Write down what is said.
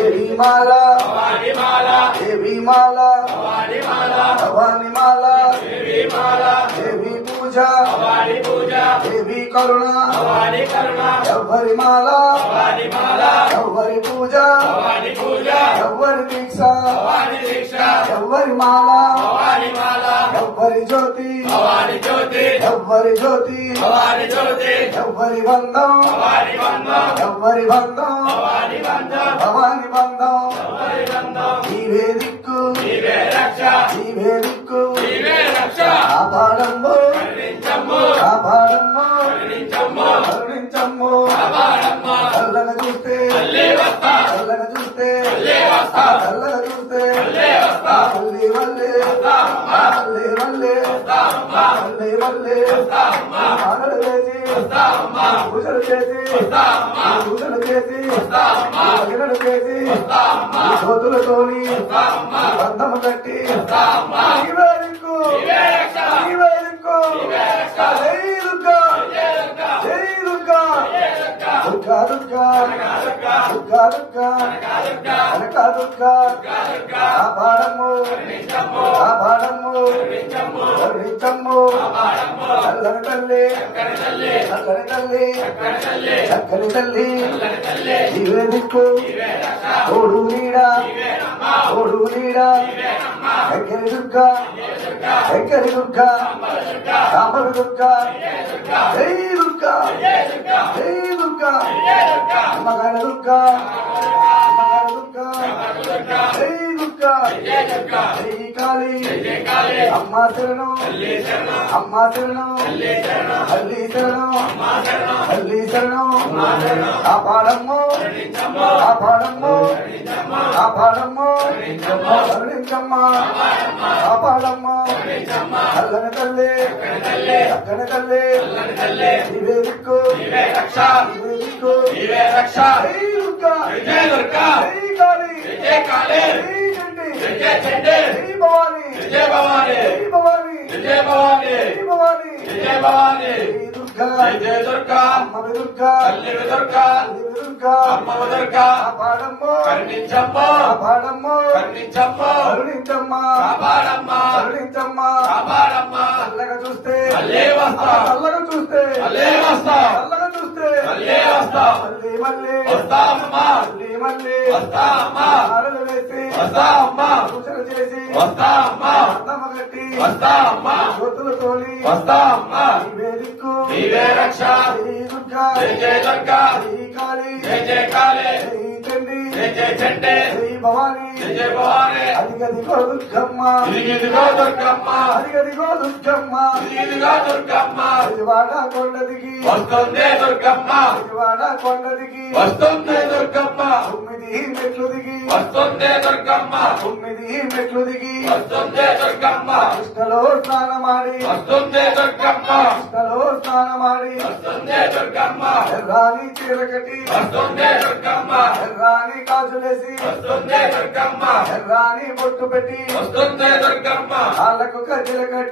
దేవి మాల భవాని మాల దేవి మాల భవాని మాల భవాని మాల దేవి మాల దేవి పూజ భవాని పూజ దేవి కరుణ భవాని కరుణ ఎవరి మాల భవాని మాల ఎవరి పూజ భవాని పూజ ఎవరి దీక్ష భవాని దీక్ష ఎవరి మాల భవాని మాల ఎవరి జ్యోతి భవాని జ్యోతి ఎవరి జ్యోతి భవాని జ్యోతి ఎవరి బంధం భవాని బంధం ఎవరి బంధం భవాని బంధం భవాని బంధం ఎవరి బంధం నీవే దిక్కు నీవే రక్ష నీవే దిక్కు నీవే రక్ష కాపాడమ్మో కరుణించమ్మో కాపాడమ్మో కరుణించమ్మో కరుణించమ్మో కాపాడమ్మో చల్లగా చూస్తే మళ్ళీ వస్తా చల్లగా చూస్తే మళ్ళీ వస్తా చల్లగా చూస్తే మళ్ళీ వస్తా మళ్ళీ మళ్ళీ వస్తా మళ్ళీ మళ్ళీ వస్తా మళ్ళీ మళ్ళీ వస్తా ఆనలు చేసి వస్తా పూజలు చేసి వస్తా పూజలు చేసి వస్తా భజనలు చేసి వస్తా సోతులతోని బంధము కట్టి నీవే దిక్కు నీవే దిక్కు జై దుర్గా జై దుర్గా దుర్గా దుర్గా దుర్గా దుర్గా కనక దుర్గా కాపాడము కాపాడము కరుణించమ్ము చల్లని తల్లి చక్కని తల్లి చక్కని తల్లి నీవే దిక్కు ఓడు నీడా ఓడు నీడా దగ్గరి దుర్గా దగ్గరి దుర్గా కాపడు దుర్గా జై దుర్గా జై దుర్గా మగన దుర్గా మగన దుర్గా జై దుర్గా జై కాళీ అమ్మ శరణం అమ్మ శరణం హల్లి శరణం హల్లి శరణం కాపాడమ్మో కాపాడమ్మో కాపాడమ్మో కరుణించమ్మా కాపాడమ్మో చల్లని తల్లి చక్కని తల్లి నీవే దిక్కు నీవే దిక్కు జై దుర్గా జై కాళీ జై చండి జై భవాని జై భవాని జై భవాని జై భవాని జై భవాని దుర్గా జై దుర్గా అమ్మ దుర్గా తల్లి దుర్గా దుర్గా అమ్మ దుర్గా కాపాడమ్మో కరుణించమ్మో కాపాడమ్మో కరుణించమ్మో కరుణించమ్మా కాపాడమ్మా కరుణించమ్మా కాపాడమ్మా చల్లగా చూస్తే మళ్ళీ వస్తా చల్లగా చూస్తే మళ్ళీ వస్తా చల్లగా చూస్తే మళ్ళీ వస్తా మళ్ళీ మళ్ళీ వస్తా అమ్మా మళ్ళీ మళ్ళీ వస్తా అమ్మా ఆరలు వేసి వస్తా అమ్మా పూజలు చేసి వస్తా అమ్మా బంధము కట్టి వస్తా అమ్మా జ్యోతులతోని వస్తా అమ్మా నీవే దిక్కు నీవే రక్ష జై దుర్గా జై దుర్గా జై కాళీ జై కాళీ జై చండి జై చండి జై భవాని జై భవాని అదిగదిగో దుర్గమ్మ అదిగదిగో దుర్గమ్మ అదిగదిగో దుర్గమ్మ అదిగదిగో దుర్గమ్మ విజయవాడ కొండ దిగి వస్తుంది దుర్గమ్మ విజయవాడ కొండ దిగి వస్తుంది దుర్గమ్మ 9 మెట్లు దిగి వస్తుంది దుర్గమ్మ 9 మెట్లు దిగి వస్తుంది దుర్గమ్మ కృష్ణలో స్నానమాడి వస్తుంది దుర్గమ్మ కృష్ణలో స్నానమాడి వస్తుంది దుర్గమ్మ రాణి చీరకటి వస్తుంది దుర్గమ్మ రాణి కాజులేసి వస్తుంది దుర్గమ్మ రాణి బొట్టు పెట్టి వస్తుంది దుర్గమ్మ కాళ్ళకు గజ్జెలు కట్టి